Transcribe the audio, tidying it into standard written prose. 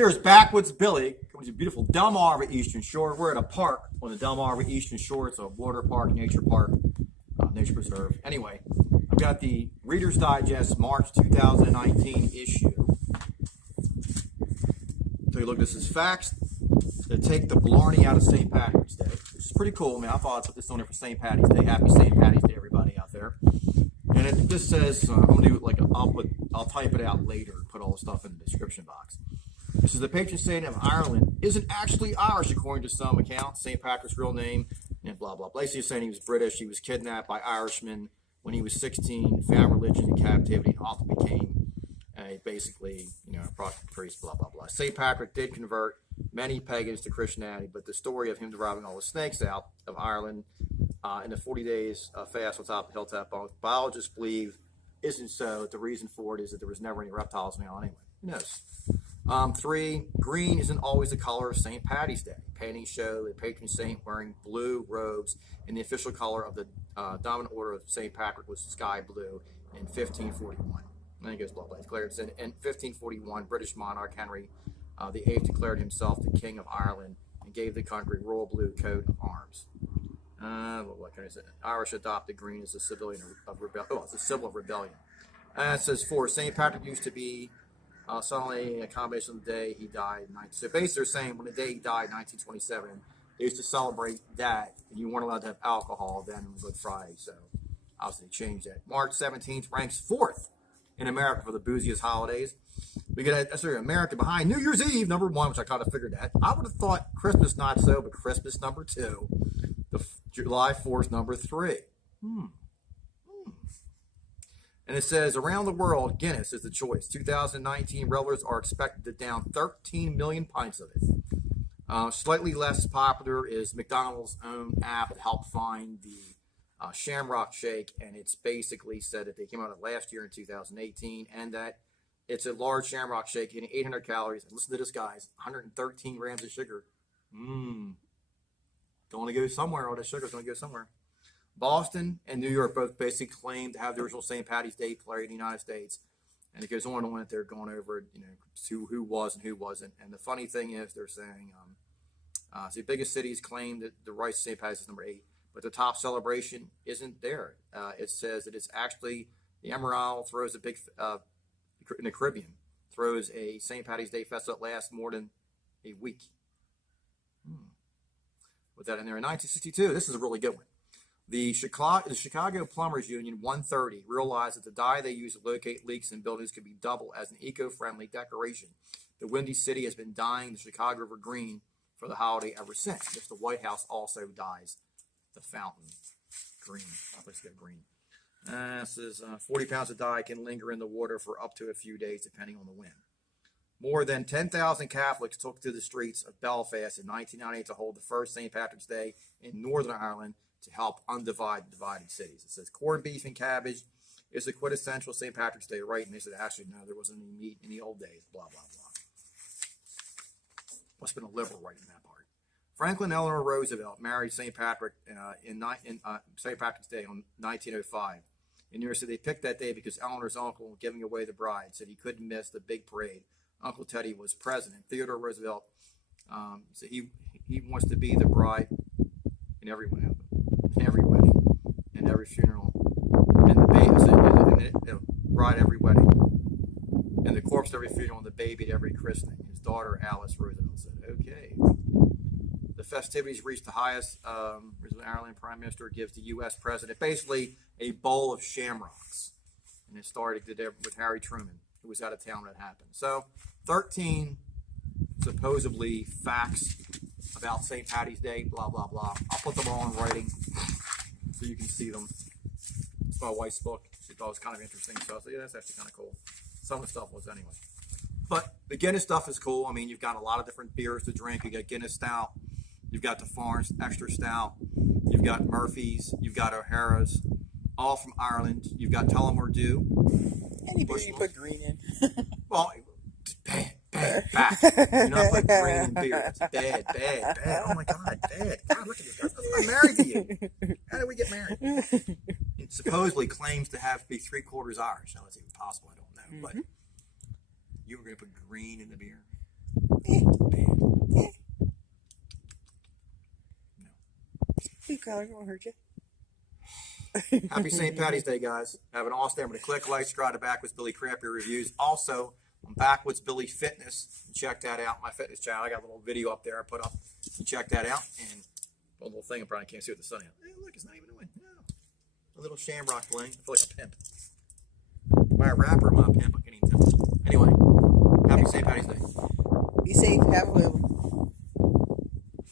Here's Backwoods Billy, which is a beautiful Delmarva Eastern Shore. We're at a park on the Delmarva Eastern Shore. It's a water park, nature park, nature preserve. Anyway, I've got the Reader's Digest March 2019 issue. Take a look. This is facts that take the blarney out of St. Patrick's Day. Which is pretty cool, man. I thought I'd put this on there for St. Patty's Day. Happy St. Patty's Day, everybody out there. And it just says, I'm gonna do it like I'll type it out later and put all the stuff in the description box. This is the patron saint of Ireland. Isn't actually Irish, according to some accounts. St. Patrick's real name, and blah, blah, blah. Basically saying he was British. He was kidnapped by Irishmen when he was 16, found religion in captivity, and often became basically, a Protestant priest, blah, blah, blah. St. Patrick did convert many pagans to Christianity, but the story of him deriving all the snakes out of Ireland in the 40 days fast on top of the hilltop, biologists believe isn't so. The reason for it is that there was never any reptiles on the island anyway. Who knows? 3, green isn't always the color of St. Patty's Day. Paintings show the patron saint wearing blue robes, and the official color of the dominant order of St. Patrick was sky blue in 1541. And then it goes blah, blah. Declared in 1541, British monarch Henry VIII declared himself the King of Ireland and gave the country royal blue coat of arms. What can I say? Irish adopted green as a civilian of rebellion. Oh, it's a symbol of rebellion. It says 4, St. Patrick used to be suddenly a combination of the day he died. So basically they're saying when the day he died in 1927, they used to celebrate that, and you weren't allowed to have alcohol then on Good Friday. So obviously they changed that. March 17th ranks 4th in America for the booziest holidays. We get America behind New Year's Eve, number 1, which I kind of figured that. I would have thought Christmas not so, but Christmas number 2. The July 4th, number 3. And it says, around the world, Guinness is the choice. 2019 revelers are expected to down 13 million pints of it. Slightly less popular is McDonald's own app that helped find the Shamrock Shake, and it's basically said that they came out of last year in 2018, and that it's a large Shamrock Shake hitting 800 calories. And listen to this, guys, 113 grams of sugar. Don't want to go somewhere. All that sugar's going to go somewhere. Boston and New York both basically claim to have the original St. Patty's Day parade in the United States. And it goes on and on that they're going over, who was and who wasn't. And the funny thing is they're saying, the biggest cities claim that the rights to St. Patty's is number 8, but the top celebration isn't there. It says that it's actually the Emerald throws a big, in the Caribbean, throws a St. Patty's Day festival that lasts more than a week. Put that in there. In 1962, this is a really good one. The Chicago Plumbers Union 130 realized that the dye they use to locate leaks in buildings could be doubled as an eco-friendly decoration. The Windy City has been dyeing the Chicago River green for the holiday ever since. Just the White House also dyes the fountain green. Let's get green. This is 40 pounds of dye can linger in the water for up to a few days depending on the wind. More than 10,000 Catholics took to the streets of Belfast in 1998 to hold the first St. Patrick's Day in Northern Ireland to help undivide divided cities. It says corned beef and cabbage is the quintessential St. Patrick's Day, right? And they said, actually, no, there wasn't any meat in the old days, blah, blah, blah. Must have been a liberal writing that part. Franklin Eleanor Roosevelt married St. Patrick St. Patrick's Day on 1905. In New York City, they picked that day because Eleanor's uncle, giving away the bride, said he couldn't miss the big parade. Uncle Teddy was president. Theodore Roosevelt said he wants to be the bride in every wedding, and every funeral, and the baby, and the bride every wedding, and the corpse at every funeral, and the baby at every christening. His daughter Alice Roosevelt said, "Okay." The festivities reached the highest. Ireland Prime Minister gives the U.S. President basically a bowl of shamrocks, and it started with Harry Truman, who was out of town when it happened. So, 13 supposedly facts about St. Patty's Day, blah, blah, blah. I'll put them all in writing so you can see them. It's my wife's book. She thought it was kind of interesting. So I said, yeah, that's actually kind of cool. Some of the stuff was anyway. But the Guinness stuff is cool. I mean, you've got a lot of different beers to drink. You got Guinness Stout. You've got the Farms Extra Stout. You've got Murphy's. You've got O'Hara's. All from Ireland. You've got Tullamore Dew. Any beer you put green in. Well, bad. You're not putting green in beer. It's bad. Oh my God, bad. God, look at this guy. I'm married to you. How did we get married? It supposedly claims to be 3/4 Irish. Now, that's even possible. I don't know. But you were going to put green in the beer? Blue collar won't hurt you. Happy St. Patty's Day, guys. Have an awesome day. I'm going to click like, subscribe to Backwoods Billy Crappy Reviews. Also, on Backwoods Billy Fitness. Check that out. My fitness channel. I got a little video up there I put up. You check that out. And a little thing I probably can't see with the sun. Hey, look, it's not even doing. No. A little shamrock bling. I feel like a pimp. Am I a rapper or am I a pimp? I can't even tell. Anyway, happy St. Patty's Day. Be safe. Have a good one.